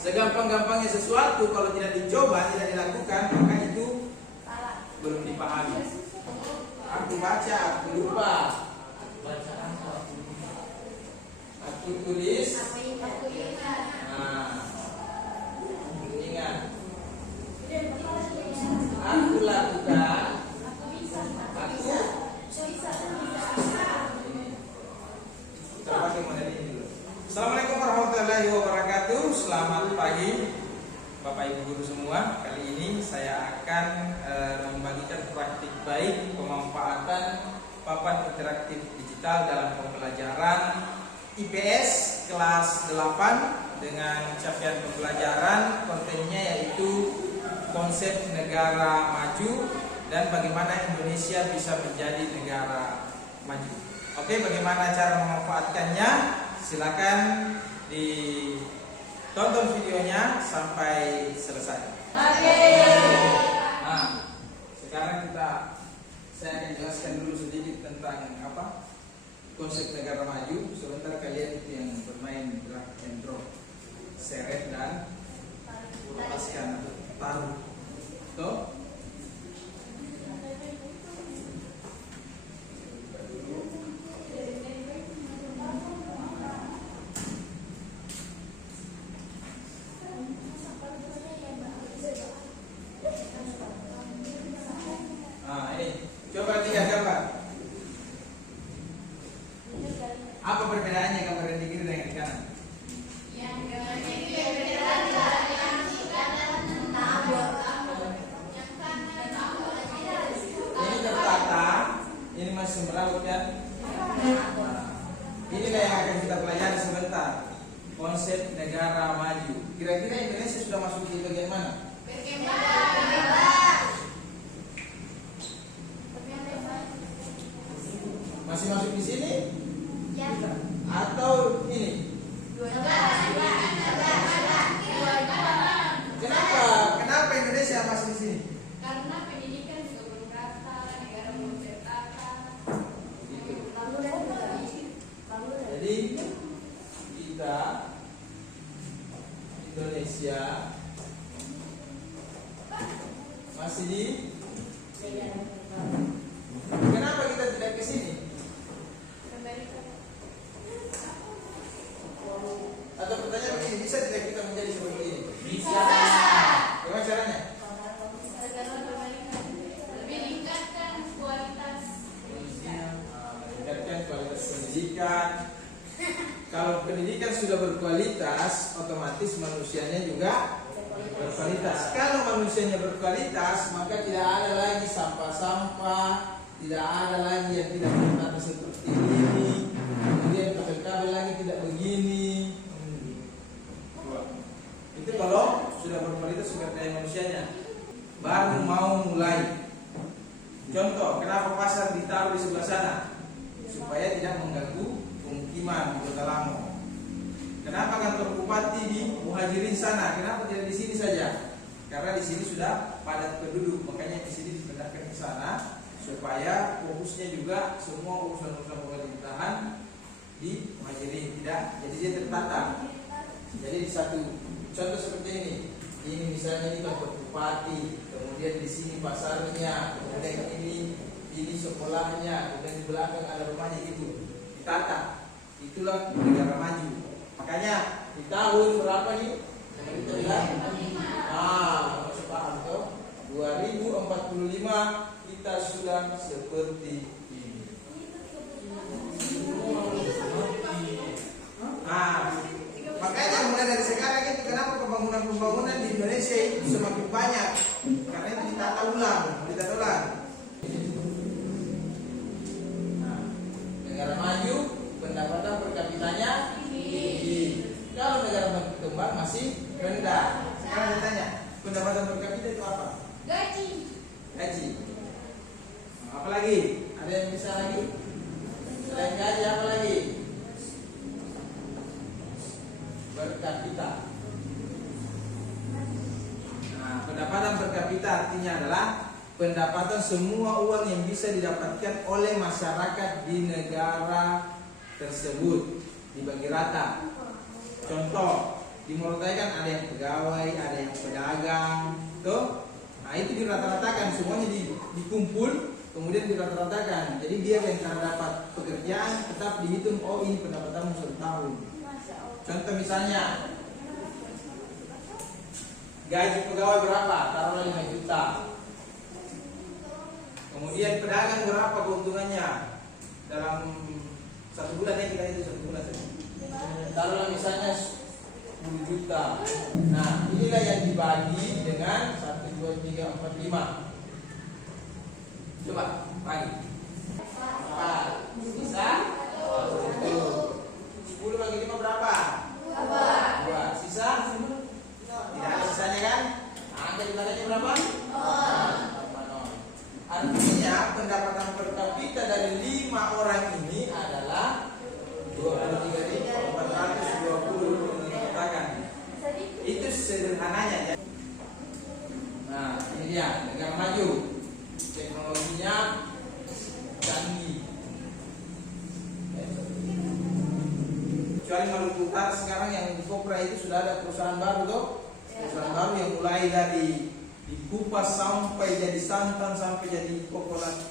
Segampang-gampangnya sesuatu kalau tidak dicoba, tidak dilakukan, maka itu belum dipahami. Aku baca, aku lupa. Aku tulis, nah, ingat. Aku lakukan, aku. Assalamualaikum warahmatullahi wabarakatuh. Selamat pagi Bapak Ibu guru semua. Kali ini saya akan membagikan praktik baik pemanfaatan papan interaktif digital dalam pembelajaran IPS kelas 8 dengan capaian pembelajaran kontennya yaitu konsep negara maju dan bagaimana Indonesia bisa menjadi negara maju. Oke, bagaimana cara memanfaatkannya? Silakan ditonton videonya sampai selesai. Nah, sekarang saya akan jelaskan dulu sedikit tentang apa konsep negara maju. Sebentar kalian itu yang bermain drag and drop, seret dan lepaskan atau taruh. Tuh. Coba lihat gambar. Apa perbedaannya gambar yang di kiri dengan di kanan? Yang di kiri yang ini tertata, ini masih meraut kan? Inilah yang akan kita pelajari sebentar. Konsep negara maju. Kira-kira Indonesia sudah masuk di bagian mana? Masih masuk di sini? Ya. Atau ini? Kenapa Indonesia masih di sini? Karena pendidikan juga belum rata, negara belum tertata. Jadi kita Indonesia masih di. Kenapa kita tidak ke sini? Atau pertanyaan begini, bisa tidak kita menjadi seperti ini? Bisa. Bagaimana caranya? Lebih meningkatkan kualitas pendidikan. Kalau pendidikan sudah berkualitas, otomatis manusianya juga berkualitas. Kalau manusianya berkualitas, maka tidak ada lagi sampah-sampah, tidak ada lagi yang tidak tertata seperti ini. Kemudian kabel-kabel lagi tidak begini. Itu kalau sudah berkualitas sumber daya manusianya. Baru mau mulai. Contoh, kenapa pasar ditaruh di sebelah sana? Supaya tidak mengganggu pemukiman di Kota Lamo. Kenapa kantor bupati di Muhajirin sana? Kenapa tidak di sini saja? Karena di sini sudah padat penduduk, makanya di sini dipindahkan ke sana supaya fokusnya juga semua urusan-urusan pemerintahan di Muhajirin tidak. Jadi dia tertata. Jadi di satu contoh seperti ini. Ini misalnya ini kantor bupati, kemudian di sini pasarnya, kemudian ini sekolahnya, kemudian di belakang ada rumahnya gitu. Ditata. Itulah negara maju. Makanya di tahun berapa nih? Kita bilang, masuk paham tuh. 2045 kita sudah seperti ini. Makanya mulai dari sekarang itu kenapa pembangunan di Indonesia itu semakin banyak? Karena itu ditata ulang. Negara maju, pendapatan per kapitanya tinggi. Kalau negara berkembang masih rendah. Sekarang saya tanya, pendapatan per kapita itu apa? gaji. Apa lagi? Ada yang bisa lagi? Selain gaji apa lagi? Per kapita. Nah, pendapatan per kapita artinya adalah pendapatan semua uang yang bisa didapatkan oleh masyarakat di negara tersebut dibagi rata. Contoh, Di Morotai kan ada yang pegawai, ada yang pedagang, tuh. Nah itu dirata-ratakan, semuanya dikumpul, kemudian dirata-ratakan. Jadi dia yang dapat pekerjaan tetap dihitung, oh ini pendapatanmu 1 tahun. Contoh misalnya, gaji pegawai berapa? Taruhlah 5 juta. Kemudian pedagang berapa keuntungannya dalam 1 bulan ya, kita itu 1 bulan saja. Taruhlah misalnya 10 juta. Nah inilah yang dibagi dengan 1, 2, 3, 4, 5. Coba bagi 4 bisa 10 bagi 5 berapa? 2. Sisa? Tidak ada sisanya kan? Angka di belakangnya berapa? 0. Artinya pendapatan per kapita dari 5 orang ini adalah 23.420 katakan. Itu sederhananya. Nah, ini dia negara maju. Teknologinya canggih. Kecuali Maluku Utara sekarang yang di Kopra itu sudah ada perusahaan baru tuh. Perusahaan baru yang mulai dari dikupas sampai jadi santan, sampai jadi coconut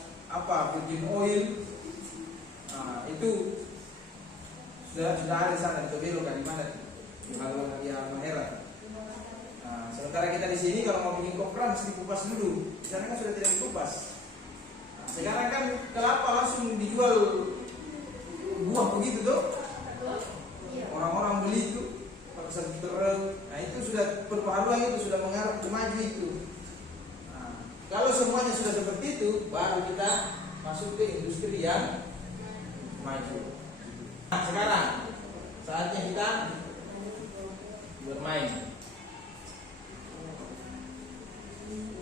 virgin oil. Nah, itu sudah ada di sana di Tobelo kan, di mana? Di Haluan di Halmahera. Nah, sementara kita di sini kalau mau bikin kopra mesti dikupas dulu. Di sana kan sudah tidak dikupas. Nah, sekarang kan kelapa langsung dijual buah begitu tuh. Orang-orang beli itu pakai satu truk. Nah itu sudah perpaduan, itu sudah mengarah ke maju itu. Nah, kalau semuanya sudah seperti itu, baru kita masuk ke industri yang maju. Nah, sekarang saatnya kita bermain.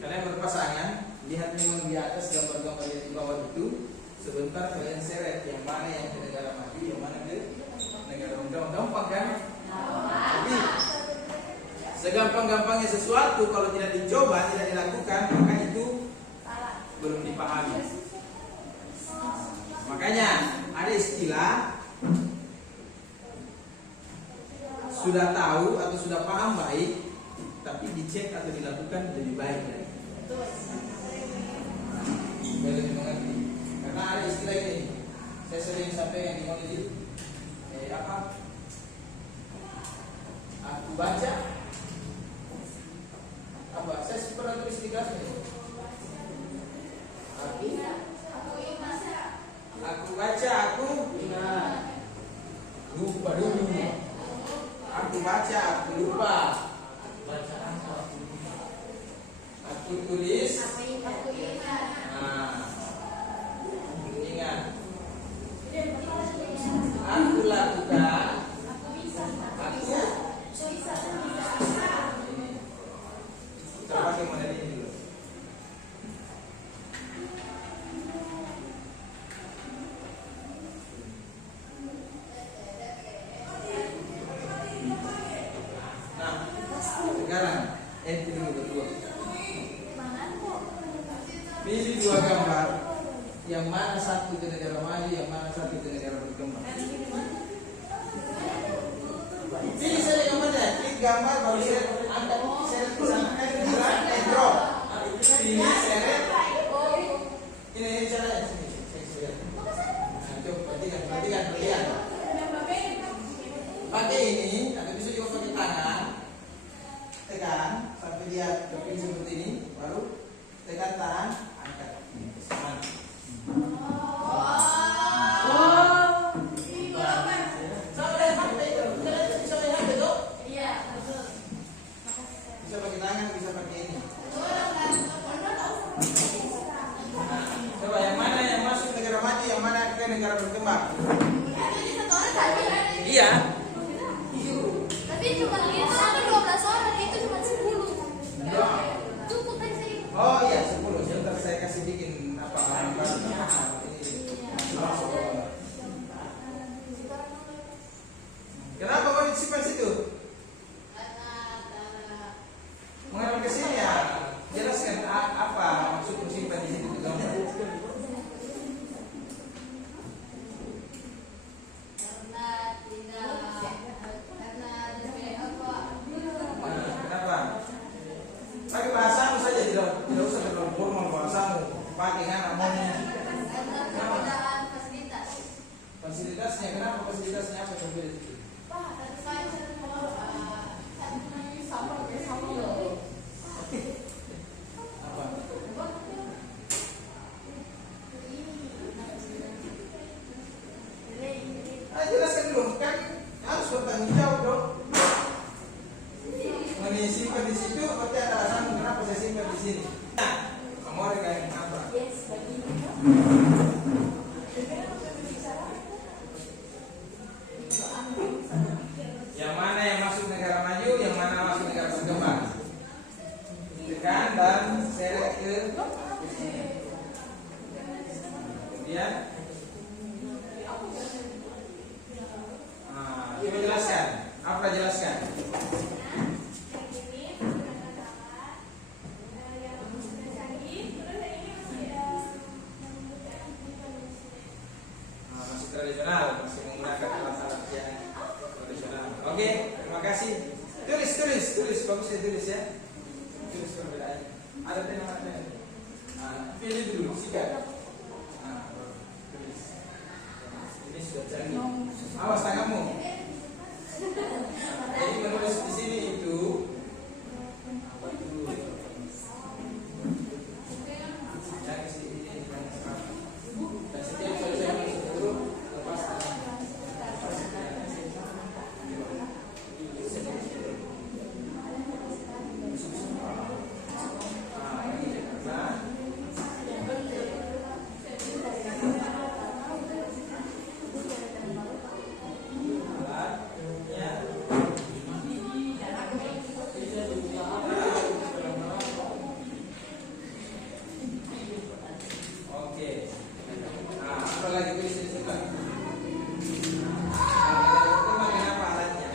Kalian berpasangan, lihat memang di atas gambar-gambar yang di bawah itu. Sebentar kalian seret yang mana yang ke negara maju, yang mana ke negara gampang kan? Tapi segampang-gampangnya sesuatu kalau tidak dicoba, tidak dilakukan, maka itu belum dipahami. Makanya ada istilah sudah tahu atau sudah paham baik, tapi dicek atau dilakukan lebih baik. Lebih mengerti. Karena ada istilah ini, saya sering sampaikan di majelis. Aku baca saya pernah tulis di kelas ini. Aku baca, aku ingat. Lupa dulu. Aku baca, aku lupa. Aku tulis. Ingat. Aku lakukan. Pakai model ini dulu. Nah, sekarang dulu berdua. Pilih 2 gambar. Yang mana satu ke negara maju, yang mana satu ke negara berkembang. Pilih saja gambarnya, klik gambar baru saya angkat seret ke sana, drop. Pilih seret. Ini caranya. Coba perhatikan. Pakai ini, atau bisa juga pakai tangan. Tekan sampai dia terpilih seperti ini, baru tekan tahan, angkat. Bisa pakai tangan, bisa pakai ini. Coba yang mana yang masuk negara maju, yang mana ke negara berkembang? Iya. Tapi cuma itu sampai 12 orang, itu cuma 10. Cukup kan sih? Oh iya 10. Sebentar saya kasih bikin apa? Ini bagus ya tulis ya. Tulis perbedaannya. Ada pen mana pen? Nah, pilih dulu sikat. Nah, tulis. Ini sudah canggih. Awas tanganmu. Jadi menulis di sini itu apa itu? Cari sini ini dan setiap selesai menulis dulu lepas tangan. Oke. Nah, apa lagi tulis di situ? Apa alatnya?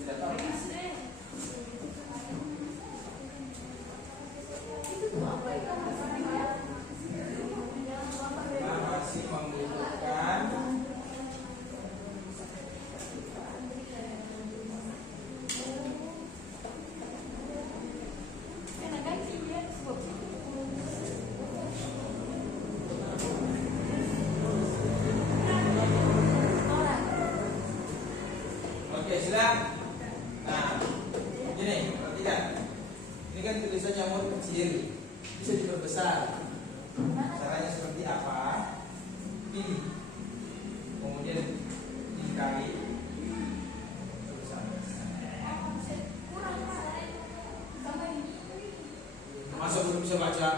Tidak tahu. Masih membutuhkan Oke, sudah. Nah, gini, perhatikan. Ini kan tulisannya mau kecil, bisa diperbesar. Caranya seperti apa? Pilih, kemudian dikali. Masa belum bisa baca?